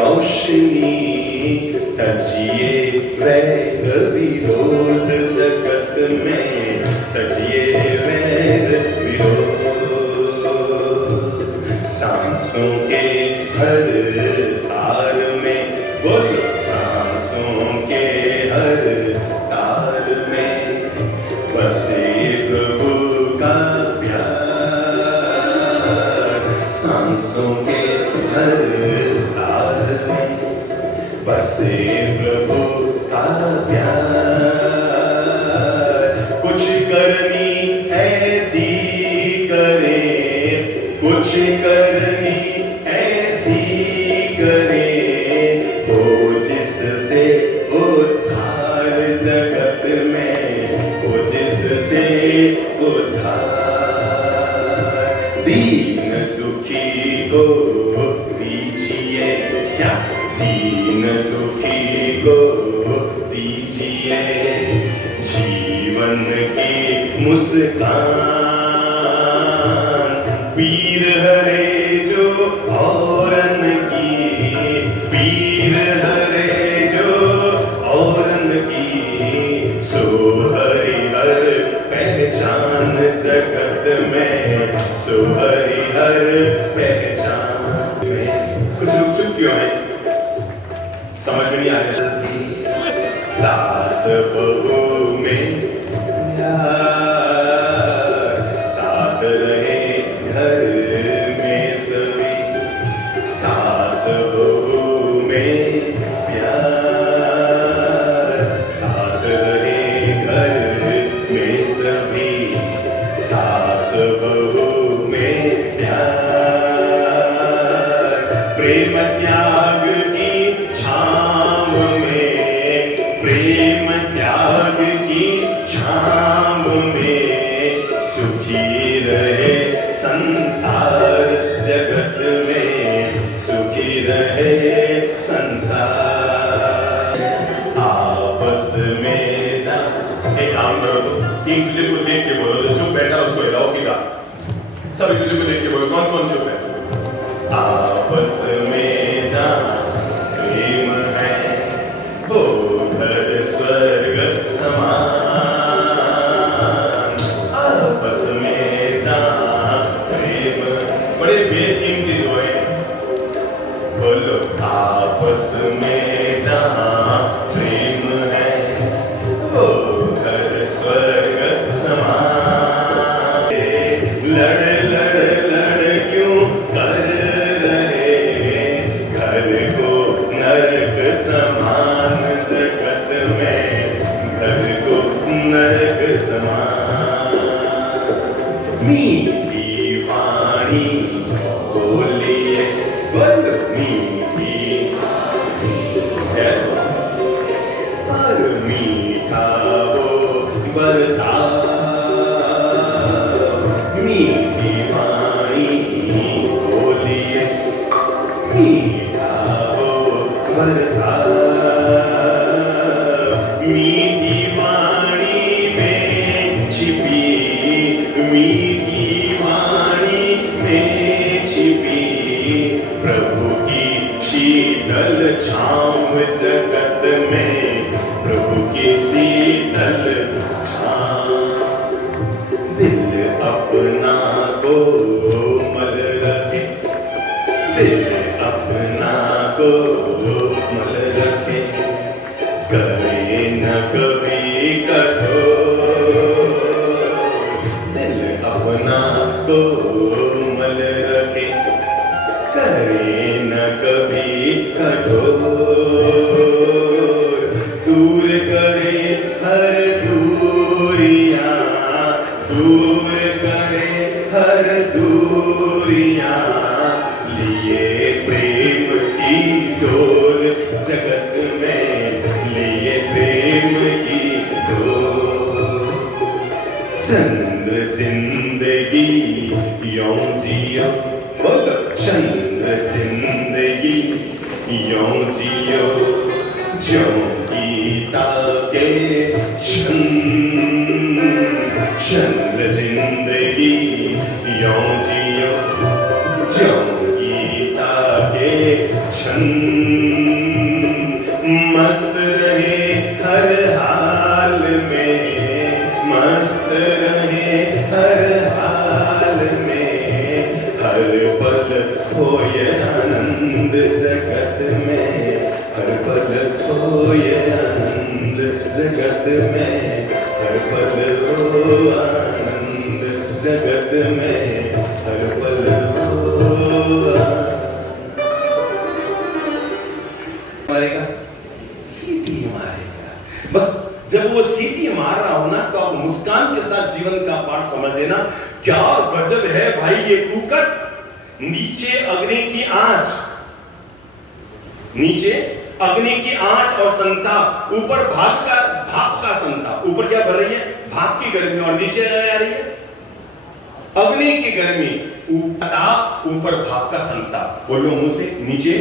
रोशनी तजिए वैर विरोध जगत में, तजिए वैर विरोध। सांसों के हर तार में, बोलो सांसों के हर तार में बसे प्रभु का प्यार। सांसों के हर तार में बसे प्रभु का प्यार। कुछ करनी ऐसी करे, कुछ करनी ऐसी करे, हो जिससे उद्धार जगत में, हो जिससे उद्धार। दीन दुखी को दीजिए, क्या दीन दुखी को दीजिए जीवन की मुस्कान। पीर हरे जो औरन की, पीर हरे जो औरन की, सो हरिहर पहचान जगत में, सो हरिहर पहचान में। कुछ लोग चुप क्यों हैं? समझ में नहीं आ रहा। सास बहू में प्यार, साथ रहे घर में सभी। सास बहू में प्यार, साथ रहे घर में सभी। सास बहू में प्यार, प्रेम त्याग की छाव में, प्रेम त्याग की छाव में सुखी रहे संसार जगत में, सुखी रहे संसार। आपस में जा, एक काम करो तो एक दूसरे को देख के बोलो, जो चुप बैठा उसको हिलाओ की बात। सब एक दूसरे को देख के बोलो, कौन कौन चुप है? आपस में जा प्रेम है, वो घर स्वर्ग समान। आपस में जा प्रेम, बड़े बेकीमती दो है। बोलो आपस में जा प्रेम है, वो घर स्वर्ग समान। लड़ लड़ लड़ क्यों कर रहे, घर को नरक समान जगत में, घर को नरक समान। मीठी वाणी बोलिए, बोलो मीठी जय, और मीठा वो बर्ताव। मीठी वाणी बोलिए, मीठा वो बर्ताव। मीठी वाणी में छिपी, मीठी वाणी में छिपी प्रभु की शीतल छाँव जगत में, प्रभु की शीतल छाँव। दिल अपना कोमल रखे, दिल अपना कोमल रखे, करे न कभी कठोर। दिल अपना कोमल रखे, करे न कभी कठोर। दूर करे हर दूरियां, दूर करे हर दूरियां, लिए प्रेम की डोर जगत में, लिए प्रेम की डोर। चंद्र जिंदगी यों जियो, बोलो चंद्र जिंदगी यों जियो, ज्यों गीता के चंद्र जिंदगी यों जियो, ज्यों गीता के छंद। खोए आनंद जगत में, हर पल खोए आनंद जगत में, हर पल हो आनंद जगत में, हर पल हो मारेगा, सीटी मारेगा। बस जब वो सीटी मार रहा हो ना, तो आप मुस्कान के साथ जीवन का पाठ समझ लेना। क्या गजब है भाई ये कुकर, नीचे अग्नि की आंच, नीचे अग्नि की आंच और संताप, ऊपर भाप का संताप। ऊपर क्या भर रही है? भाप की गर्मी, और नीचे आ रही है अग्नि की गर्मी। ऊपर ताप, ऊपर भाप का संताप। बोलो मुंह से, नीचे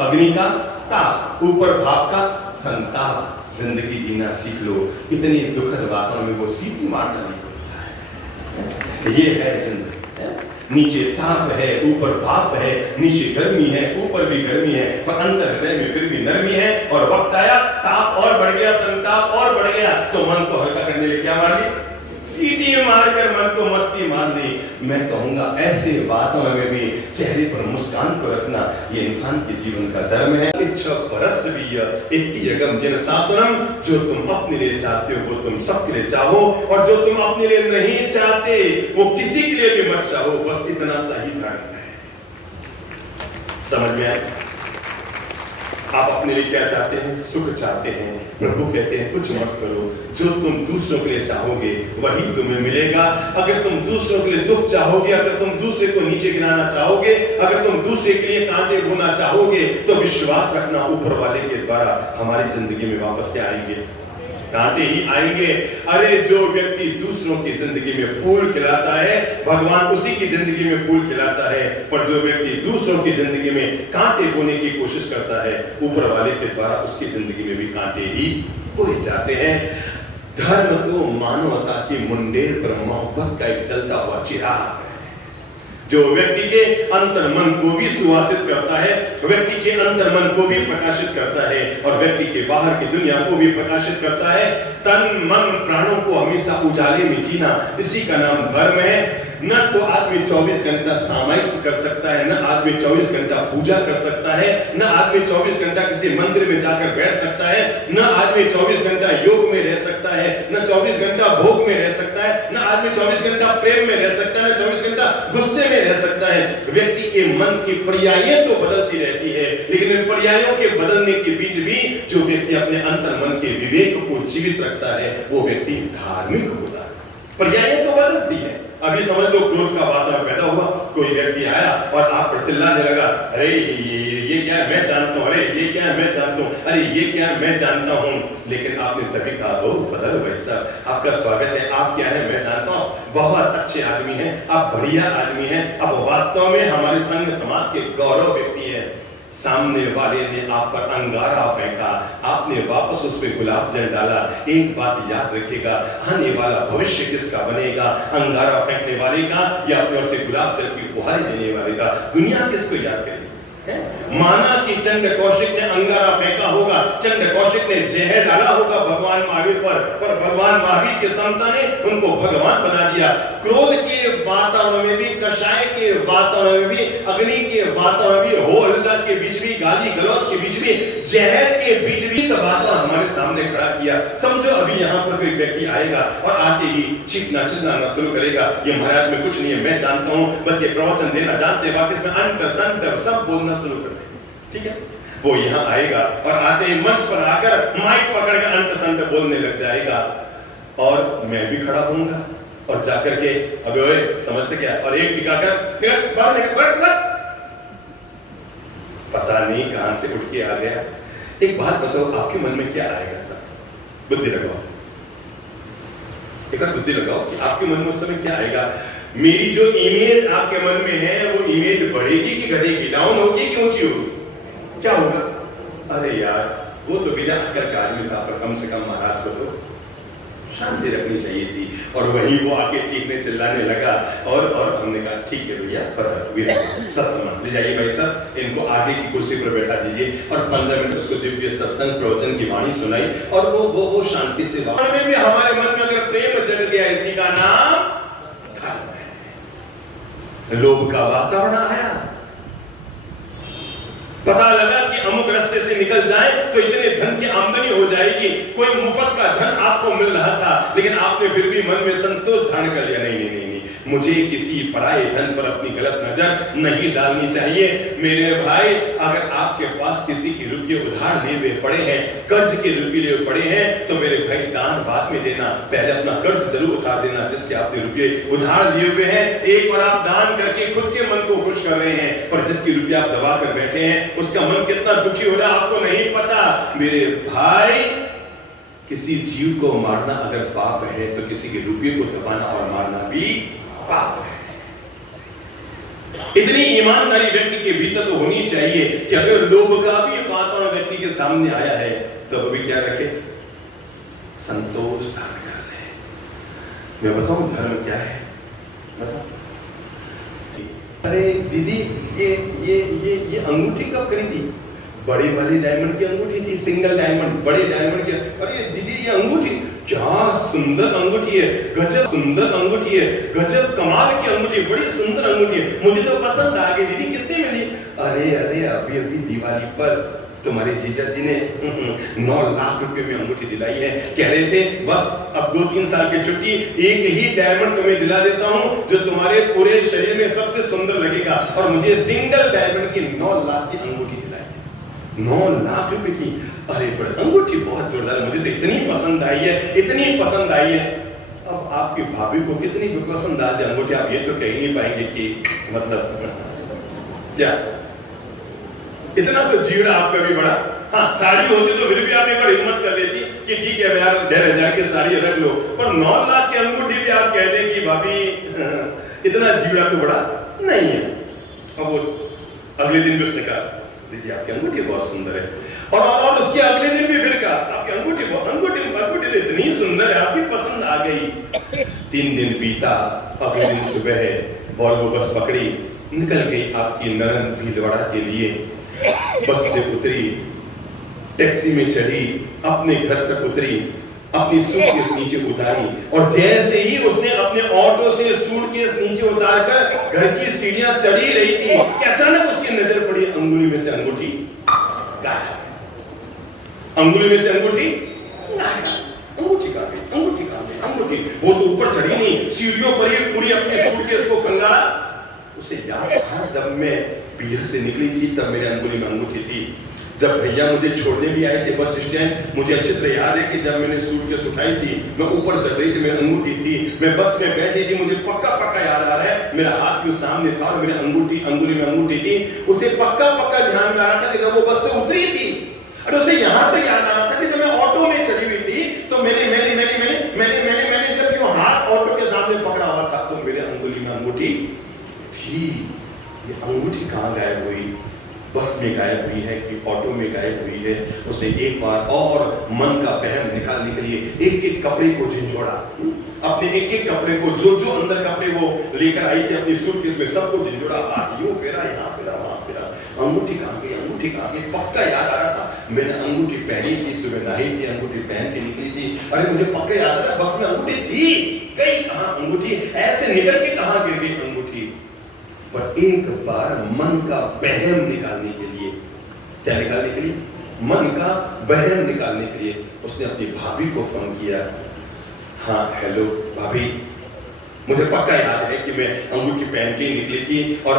अग्नि का ताप, ऊपर भाप का संताप। जिंदगी जीना सीख लो। इतनी दुखद बातों में वो सीटी मारना नहीं होता है। ये है जिंदगी। नीचे ताप है, ऊपर भाप है, नीचे गर्मी है, ऊपर भी गर्मी है, पर अंदर हृदय में फिर भी नरमी है। और वक्त आया, ताप और बढ़ गया, संताप और बढ़ गया, तो मन को हल्का करने के लिए क्या मार ली? सीटी मारकर मन को मस्ती मार दी। मैं कहूंगा ऐसे बातों में भी चेहरे पर मुस्कान को रखना, ये इंसान के जीवन का धर्म है। इच्छा परस भी इत्यगम जन शासनम, जो तुम अपने लिए चाहते हो वो तुम सबके लिए चाहो, और जो तुम अपने लिए नहीं चाहते वो किसी के लिए भी मत चाहो। बस इतना सा ही धर्म है। समझ में आया? आप अपने लिए क्या चाहते हैं? सुख चाहते हैं। प्रभु कहते हैं कुछ मत करो, जो तुम दूसरों के लिए चाहोगे वही तुम्हें मिलेगा। अगर तुम दूसरों के लिए दुख चाहोगे, अगर तुम दूसरे को नीचे गिराना चाहोगे, अगर तुम दूसरे के लिए कांटे बोना चाहोगे, तो विश्वास रखना ऊपर वाले के द्वारा हमारी जिंदगी में वापस क्या आएंगे? कांटे ही आएंगे। अरे जो व्यक्ति दूसरों की जिंदगी में फूल खिलाता है, भगवान उसी की जिंदगी में फूल खिलाता है। पर जो व्यक्ति दूसरों की जिंदगी में कांटे बोने की कोशिश करता है, ऊपर वाले के द्वारा उसकी जिंदगी में भी कांटे ही बोए जाते हैं। धर्म तो मानवता की मुंडेर पर मोहब्बत का एक जलता हुआ चिराग है, जो व्यक्ति के अंतर मन को भी सुवासित करता है, व्यक्ति के अंतर मन को भी प्रकाशित करता है, और व्यक्ति के बाहर की दुनिया को भी प्रकाशित करता है। तन मन प्राणों को हमेशा उजाले में जीना, इसी का नाम धर्म है। न तो आदमी 24 घंटा सामायिक कर सकता है, न आदमी 24 घंटा पूजा कर सकता है, न आदमी 24 घंटा किसी मंदिर में जाकर बैठ सकता है, न आदमी 24 घंटा योग में रह सकता है, न 24 घंटा भोग में रह सकता है, न आदमी 24 घंटा प्रेम में रह सकता है, न 24 घंटा गुस्से में रह सकता है। व्यक्ति के मन की पर्यायें तो बदलती रहती है, लेकिन इन पर्यायों के बदलने के बीच भी जो व्यक्ति अपने अंतर मन के विवेक को जीवित रखता है, वो व्यक्ति धार्मिक होता है। पर्यायें तो बदलती है। अभी समझ लो क्रोध का वातावरण पैदा हुआ, कोई व्यक्ति आया और आप पर चिल्लाने लगा, अरे ये क्या है मैं जानता हूँ, अरे ये क्या है मैं जानता हूँ, अरे ये क्या है मैं जानता हूँ। लेकिन आपने तभी कहा, ओ बदल भाई साहब, आपका स्वागत है, आप क्या है मैं जानता हूँ, बहुत अच्छे आदमी हैं आप, बढ़िया आदमी हैं आप, वास्तव में हमारे संघ समाज के गौरव व्यक्ति हैं। सामने वाले ने आप पर अंगारा फेंका, आपने वापस उस पर गुलाब जल डाला। एक बात याद रखिएगा, आने वाला भविष्य किसका बनेगा? अंगारा फेंकने वाले का या अपने ओर से गुलाब जल की फुहारी देने वाले का? दुनिया किसको याद करेगी? माना कि चंद्र कौशिक ने अंगारा फेंका होगा, चंद्र कौशिक ने जहर डाला होगा भगवान महावीर पर भगवान महावीर के समता ने उनको भगवान बना दिया। क्रोध के वातावरण में भी, कषाय के वातावरण में भी, अग्नि के वातावरण में भी, हो हल्ला के बीच भी, गाली गलौज के बीच भी, जहर के बीच भी वातावरण हमारे सामने खड़ा किया। समझो अभी यहाँ पर कोई व्यक्ति आएगा और आते ही चीखना चिल्लाना शुरू करेगा, ये महाराज में कुछ नहीं है मैं जानता हूँ, बस ये प्रवचन देना जानते, बाकी इसमें अंत संत सब बोलना शुरू कर दे। ठीक है, वो यहाँ आएगा और आते ही मंच पर आकर माइक पकड़कर अंत संत बोलने लग जाएगा, और मैं भी खड़ा होऊंगा और जाकर के अबे ओए समझते क्या, और एक टिकाकर पता नहीं कहां से उठ के आ गया। एक बात बताओ, आपके मन में क्या आएगा था? बुद्धि लगाओ, एक बार बुद्धि लगाओ कि आपके मन में उस समय क्या आएगा। मेरी जो इमेज आपके मन में है वो इमेज बढ़ेगी कि घटेगी, डाउन होगी कि ऊंची होगी? क्या होगा? अरे यार वो तो बिना अक्ल का आदमी था, पर कम से कम महाराज को तो शांति रखनी चाहिए थी। और वहीं वो आके चीखने चिल्लाने लगा, और हमने कहा ठीक है भैया, सत्संग ले जाइए भाई साहब, इनको आगे की कुर्सी पर बैठा दीजिए, और 15 मिनट उसको दिव्य सत्संग प्रवचन की वाणी सुनाई, और वो शांति से मन में भी, हमारे मन में अगर प्रेम जग गया, इसी का नाम धर्म है। लोभ का वातावरण आया, पता लगा कि अमुक रास्ते से निकल जाए तो इतने धन की आमदनी हो जाएगी, कोई मुफ्त का धन आपको मिल रहा था, लेकिन आपने फिर भी मन में संतोष धारण कर लिया, नहीं नहीं नहीं नहीं, मुझे किसी पराये धन पर अपनी गलत नजर नहीं डालनी चाहिए। मेरे भाई, अगर आपके पास किसी के रुपये उधार लिए हुए पड़े हैं, कर्ज के रुपये लिए पड़े हैं, तो मेरे भाई दान बाद में देना, पहले अपना कर्ज जरूर उतार देना जिससे आपने रुपये उधार लिए हुए हैं। एक बार आप दान करके खुद के मन को खुश कर रहे हैं, पर जिसकी रुपया आप दबा कर बैठे हैं उसका मन कितना दुखी हो रहा है आपको नहीं पता। मेरे भाई, किसी जीव को मारना अगर पाप है तो किसी के रुपये को दबाना और मारना भी पाप है। इतनी ईमानदारी व्यक्ति के भीतर तो होनी चाहिए कि अगर लोभ का भी वातावरण व्यक्ति के सामने आया है तो अभी क्या रखे, संतोष धारण कर ले। मैं बताऊं धर्म क्या है, बताओ। अरे दीदी, ये अंगूठी कब खरीदी? बड़ी वाली डायमंड की अंगूठी थी, सिंगल डायमंड, बड़े डायमंड की। अरे दीदी, ये अंगूठी क्या सुंदर अंगूठी है, गजब सुंदर अंगूठी है, गजब कमाल की अंगूठी, बड़ी सुंदर अंगूठी है, मुझे तो पसंद आ गई। दीदी कितने मिली? अरे अरे अभी अभी दिवाली पर तुम्हारे जीजा जी ने 9 लाख रुपए में अंगूठी दिलाई है। कह रहे थे बस अब 2-3 साल की छुट्टी, एक ही डायमंड तुम्हें दिला देता हूं जो तुम्हारे पूरे शरीर में सबसे सुंदर लगेगा। और मुझे सिंगल डायमंड की 9 लाख की अंगूठी दिलाई है, 9 लाख रुपए की। अरे बड़ी अंगूठी बहुत जोरदार है, मुझे तो इतनी पसंद आई है, इतनी पसंद आई है। अब आपकी भाभी को कितनी पसंद आ जाए अंगूठी, आप ये तो कह ही नहीं पाएंगे कि मतलब क्या इतना तो जीवड़ा आपका भी बड़ा। हाँ, साड़ी होती तो फिर भी आप एक बार हिम्मत कर लेती कि ठीक है यार 1,500 की साड़ी रख लो, पर 9 लाख की अंगूठी भी आप कह दें कि भाभी इतना जीवड़ा तो बड़ा नहीं है। अब वो अगले दिन भी उसने कहा दीदी आपकी अंगूठी बहुत सुंदर है, और उसके अगले दिन भी फिर कहा आपकी अंगूठी इतनी सुंदर है, आपकी पसंद आ गई। 3 दिन बीता, अगले दिन सुबह है वॉल्वो बस पकड़ी, निकल गई आपकी ननद भीलवाड़ा के लिए। बस से उतरी, टैक्सी में चढ़ी, अपने घर तक उतरी, अपनी सूटकेस नीचे उतारी, और जैसे ही उसने अपने ऑटो से सूटकेस नीचे उतारकर घर की सीढ़ियां चढ़ी रही थी कि अचानक उसकी नजर पड़ी अंगुली में से अंगूठी गायब। अंगुली में से अंगूठी गायब। अंगूठी कहां गई? अंगूठी कहां गई? अंगूठी वो तो ऊपर चढ़ी नहीं, सीढ़ियों पर ही पूरी अपने सूटकेस को खंगाला। उसे याद था जब मैं पीर से निकली थी तब मेरे अंगुली में अंगूठी थी। जब भैया मुझे छोड़ने भी आए थे बस स्टैंड, मुझे अच्छी तरह याद है कि जब मैंने सूटकेस उठाई थी, मैं ऊपर चढ़ रही थी, मेरी अंगूठी थी, मैं बस में बैठी थी, मुझे पक्का पक्का याद आ रहा है मेरा हाथ भी सामने था और मेरी अंगुली में अंगूठी थी। उसे पक्का पक्का ध्यान में आ रहा था कि जब वो बस से उतरी थी, और उसे यहाँ तक याद आ रहा था कि जब मैं ऑटो में चढ़ी हुई थी तो मैंने जब यूं हाथ ऑटो के सामने पकड़ा हुआ था तो मेरे अंगुली में अंगूठी थी। ये अंगूठी कहाँ गायब हुई? बस में गायब हुई है कि ऑटो में गायब हुई है? उसने एक बार और मन का बहम निकालने के लिए एक एक कपड़े को झंझोड़ा, अपने एक एक कपड़े को, जो अंदर कपड़े वो लेकर आई थी अपनी सूटकेस में, सबको झंझोड़ा, हाथ यूं फेरा, यहाँ फेरा, वहां फेरा। अंगूठी कहाँ गई? अंगूठी कहाँ गई? पक्का याद आ रहा था मैंने अंगूठी पहनी थी, सुबह नहाई थी, अंगूठी पहन के निकली थी। अरे मुझे पक्का याद आ रहा है बस में अंगूठी थी, गई कहाँ अंगूठी? ऐसे निकल के कहाँ गिर गई अंगूठी? पर एक बार मन का बहम निकालने के लिए, क्या निकालने के लिए? मन का बहम निकालने के लिए उसने अपनी भाभी को फोन किया। हाँ हेलो भाभी, मुझे पक्का याद है कि मैं अंगूठी पहन के निकली थी और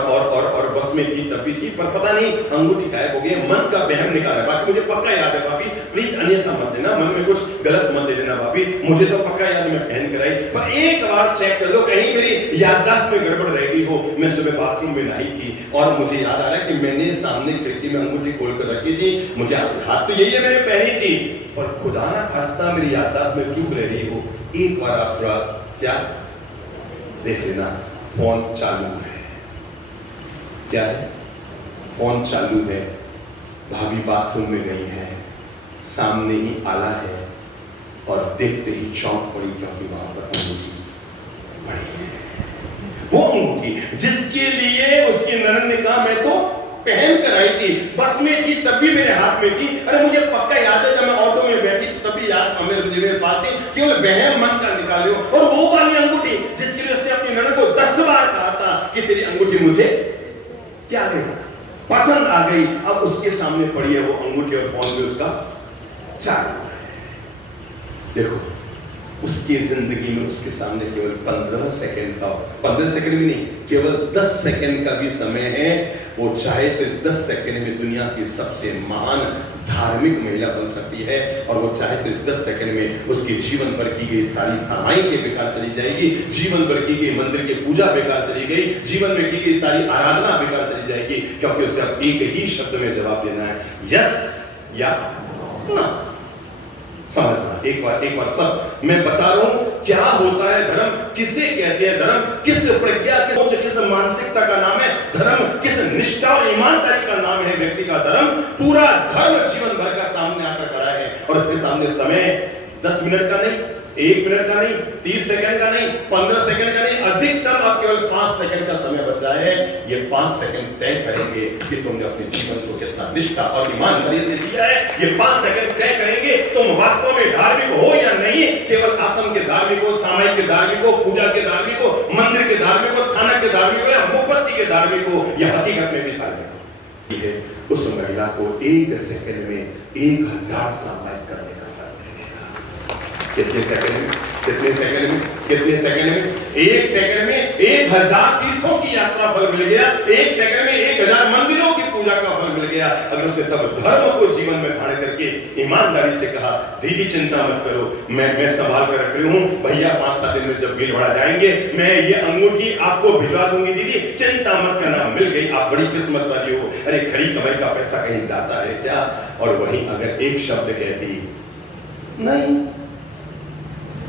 बस में थी तब भी थी, पर पता नहीं अंगूठी गायब हो गई, मन का बहम निकाला। बाकी मुझे पक्का याद है भाभी, प्लीज अन्यथा मत देना, मन में कुछ गलत मत ले देना भाभी, मुझे तो पक्का याद है मैं पहन कर आई, पर एक बार चेक कर लो कहीं मेरी याददाश्त में गड़बड़ रह गई हो। मैं सुबह बाथरूम में नहाई थी और मुझे याद आ रहा है कि मैंने सामने खिड़की में अंगूठी खोल कर रखी थी, मुझे हाथ तो यही है मैंने पहनी थी, पर खुदा ना खास्ता मेरी याददाश्त में चूक रह रही हो। एक बार आप थोड़ा क्या देख लेना, फोन चालू है। क्या है? फोन चालू है, भाभी बाथरूम में गई है, सामने ही आला है और देखते ही चौंक पड़ी क्योंकि वहां पर अंगूठी पड़ी है। वो अंगूठी जिसके लिए उसकी ननद ने कहा मैं तो पहन कर आई थी, बस में थी तब भी मेरे हाथ में थी। अरे मुझे पक्का याद है जब मैं ऑटो में बैठी तब भी याद मेरे पास थी, केवल बहम मन का निकाले हो। और वो वाली अंगूठी जिसके लिए उसने अपनी ननद को 10 बार कहा था कि तेरी अंगूठी मुझे क्या देगा, पसंद आ गई, अब उसके सामने पड़ी है वो अंगूठी और फोन पे उसका चालू है। देखो उसकी जिंदगी में उसके सामने केवल 15 सेकंड का, 15 सेकंड भी नहीं, केवल 10 सेकंड का भी समय है। वो चाहे तो इस 10 सेकंड में दुनिया की सबसे महान धार्मिक महिला बन सकती है, और वो चाहे तो इस 10 सेकंड में उसकी जीवन भर की गई सारी सामायिकें बेकार चली जाएगी, जीवन भर की गई मंदिर की पूजा बेकार चली गई, जीवन में की गई सारी आराधना बेकार चली जाएगी, क्योंकि उसे अब एक ही शब्द में जवाब देना है, यस या ना। समझना एक बार सब मैं बता रहा हूं क्या होता है धर्म, किसे कहते हैं धर्म, किस प्रज्ञा, किस मानसिकता का नाम है धर्म, किस निष्ठा और ईमानदारी का नाम है व्यक्ति का धर्म। पूरा धर्म जीवन भर का सामने आकर खड़ा है, और इसके सामने समय 10 मिनट का नहीं, 1 मिनट का नहीं, 30 सेकंड का नहीं, 15 सेकंड का नहीं, अधिकतम आप केवल 5 सेकंड का समय बचा है। ये 5 सेकंड तय करेंगे कि तुमने अपने जीवन को कितना निष्ठा और ईमानदारी से दिया है। ये 5 सेकंड तय करेंगे तुम वास्तव में धार्मिक हो या नहीं, केवल आश्रम के धार्मिक हो, सामायिक के धार्मिक हो, पूजा के धार्मिक हो, मंदिर के धार्मिक हो, थाना के धार्मिक हो, या मोमबत्ती के धार्मिक हो, या हकीकत में भी धार्मिक हो। उस महिला को 1 सेकंड में 1000 सामायिक करने का फर्क मिलेगा। कितने सेकंड में, कितने सेकंड में, कितने सेकंड में? 1 सेकंड में 1000 तीर्थों की यात्रा फल मिल गया, 1 सेकंड में 1000 मंदिरों की पूजा का फल मिल गया। अगर उसने तब धर्म को जीवन में धारण करके ईमानदारी से कहा, दीदी चिंता मत करो, मैं संभाल कर रख रही हूं, भैया 5-7 दिन में जब बिल भरा जाएंगे मैं ये अंगूठी आपको भिजवा दूंगी, दीदी चिंता मत करना, मिल गई, आप बड़ी किस्मत वाली हो। अरे खड़ी कमाई का पैसा कहीं जाता है क्या? और वहीं अगर एक शब्द कहती नहीं,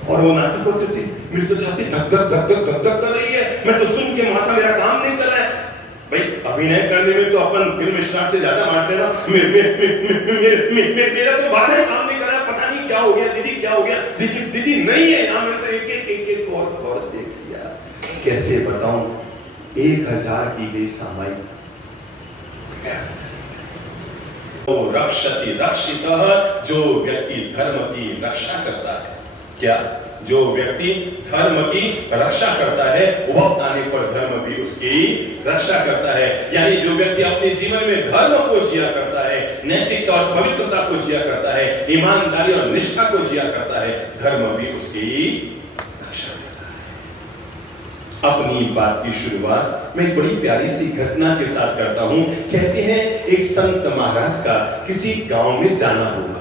और वो नाटक करती थी, मेरी तो छाती धक धक धक धक धक धक कर रही है, मैं तो सुन के माथा मेरा काम नहीं कर रहा है। भाई अभिनय करने में तो अपन फिल्म स्टार से ज्यादा मारते ना, मेरा तो बातें काम नहीं कर रहा है, पता नहीं क्या हो गया, दीदी क्या हो गया, दीदी नहीं है यहाँ, मैंने तो एक और देख लिया। कैसे बताऊं, 1000 की गई सामायिक रक्षति रक्षितः, जो व्यक्ति धर्म की रक्षा करता है, क्या जो व्यक्ति धर्म की रक्षा करता है वक्त आने पर धर्म भी उसकी रक्षा करता है। यानी जो व्यक्ति अपने जीवन में धर्म को जिया करता है, नैतिकता और पवित्रता को जिया करता है, ईमानदारी और निष्ठा को जिया करता है, धर्म भी उसकी रक्षा करता है। अपनी बात की शुरुआत मैं एक बड़ी प्यारी सी घटना के साथ करता हूं। कहते हैं एक संत महाराज का किसी गांव में जाना होगा।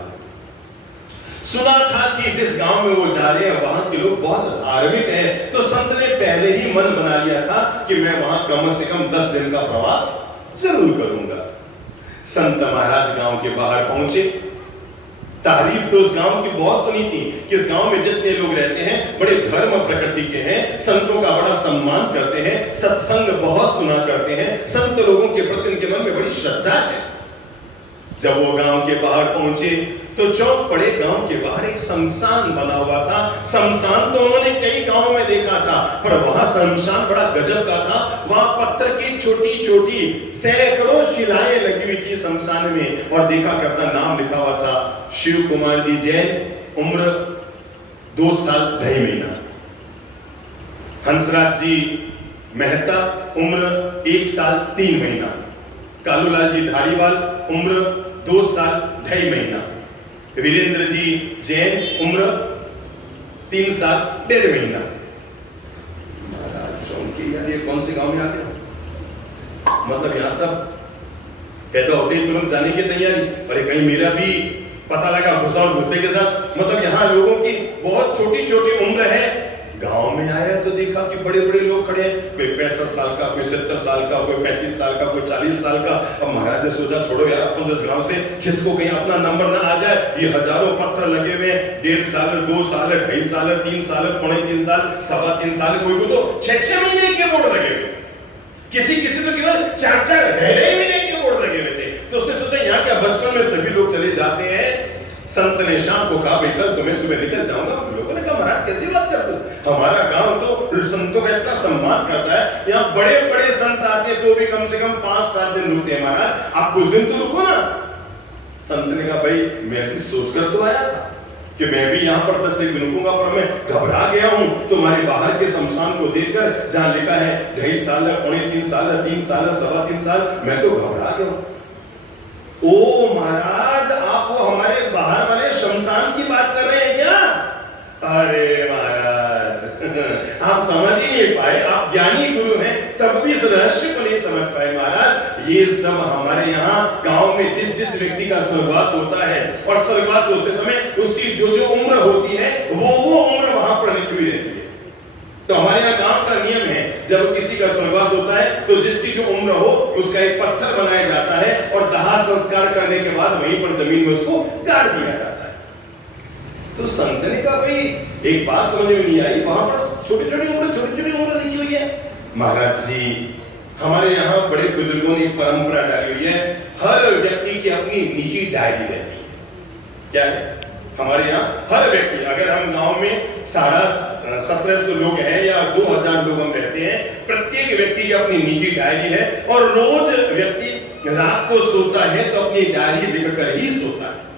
सुना था कि जिस गांव में वो जा रहे हैं वहां के लोग बहुत धार्मिक हैं, तो संत ने पहले ही मन बना लिया था कि मैं वहां कम से कम 10 दिन का प्रवास जरूर करूंगा। संत महाराज गांव के बाहर पहुंचे। तारीफ तो उस गांव की बहुत सुनी थी कि इस गांव में जितने लोग रहते हैं बड़े धर्म प्रकृति के हैं, संतों का बड़ा सम्मान करते हैं, सत्संग बहुत सुना करते हैं, संत लोगों के प्रति उनके मन में बड़ी श्रद्धा है। जब वो गांव के बाहर पहुंचे तो चौक पड़े गांव के बाहर एक शमशान बना हुआ था। शमशान तो उन्होंने कई गांव में देखा था, पर वहां शमशान बड़ा गजब का था। वहां पत्थर की छोटी छोटी सैकड़ों शिलाएं लगी हुई थी शमशान में, और देखा करता नाम लिखा हुआ था शिव कुमार जी जैन, उम्र 2 साल 2.5 महीना। हंसराज जी मेहता, उम्र 1 साल 3 महीना। कालूलाल जी धारीवाल, उम्र 2 साल 2.5 महीना। वीरेंद्र जी जैन, उम्र 3 साल 1.5 महीना। महाराज चौंकी, यार ये कौन से गांव में आ गया? मतलब यहाँ सब पैदा होते ही तुरंत जाने की तैयारी, अरे कहीं मेरा भी पता लगा घुसा और घुसने के साथ। मतलब यहाँ लोगों की बहुत छोटी छोटी उम्र है। गांव में आया तो देखा कि बड़े बड़े लोग खड़े हैं, कोई 65 साल का, कोई 70 साल का, कोई 35 साल का, कोई 40 साल का। अब महाराज ने सोचा छोड़ो यार, अपन तो इस गांव से किसको कहीं अपना नंबर ना आ जाए। ये हजारों पत्थर लगे हुए, 1.5 साल, 2 साल, 2.5 साल, 3 साल, 3.25 साल, 3.25 साल, कोई को तो 6-6 महीने के बोर्ड लगे हुए, किसी तो केवल 4-4 महीने के बोर्ड लगे हुए थे। तो उसने सोचा यहाँ क्या बचपन में सभी लोग चले जाते हैं। संत ने शाम को कहा, भाई कल तुम्हें सुबह निकल जाऊंगा। लोगों ने कहा, महाराज कैसी बात करते हो, हमारा गांव तो संतों का इतना सम्मान करता है, यहाँ बड़े बड़े संत आते तो भी कम से कम 5-7 दिन रुकते हैं, महाराज आप कुछ दिन तो रुको ना। संत ने कहा, भाई मैं भी सोचकर तो आया था कि मैं भी यहाँ पर 10 एक दिन रुकूंगा, पर मैं घबरा गया हूँ तुम्हारे बाहर के शमशान को देखकर, जहाँ लिखा है 2.5 साल, 3.25 साल, 3 साल, 3.25 साल, मैं तो घबरा गया हूँ। ओ महाराज, आप वो हमारे बाहर वाले शमशान की बात कर रहे हैं क्या? अरे महाराज, आप समझ ही नहीं पाए, आप ज्ञानी गुरु हैं, तब भी इस रहस्य को नहीं समझ पाए महाराज। ये सब हमारे यहाँ गांव में जिस व्यक्ति का स्वर्गवास होता है, और स्वर्गवास होते समय उसकी जो उम्र होती है वो उम्र वहां पर लिखी हुई रहती है। तो हमारे यहाँ गांव का नियम है, जब किसी का स्वर्गवास होता है तो जिसकी जो उम्र हो उसका एक पत्थर बनाया जाता है और दाह संस्कार करने के बाद वहीं पर जमीन में उसको गाड़ दिया जाता है। तो संत ने कहा भाई एक बात समझ में नहीं आई, वहां पर छोटी छोटी उम्र लिखी हुई है। महाराज जी, हमारे यहाँ बड़े बुजुर्गों ने परंपरा डाली हुई है, हर व्यक्ति की अपनी निजी डायरी रहती है। क्या है? हमारे यहाँ हर व्यक्ति, अगर हम गांव में 1750 लोग हैं या 2000 लोग हम रहते हैं, प्रत्येक व्यक्ति की अपनी निजी डायरी है, और रोज व्यक्ति रात को सोता है तो अपनी डायरी लिखकर ही सोता है।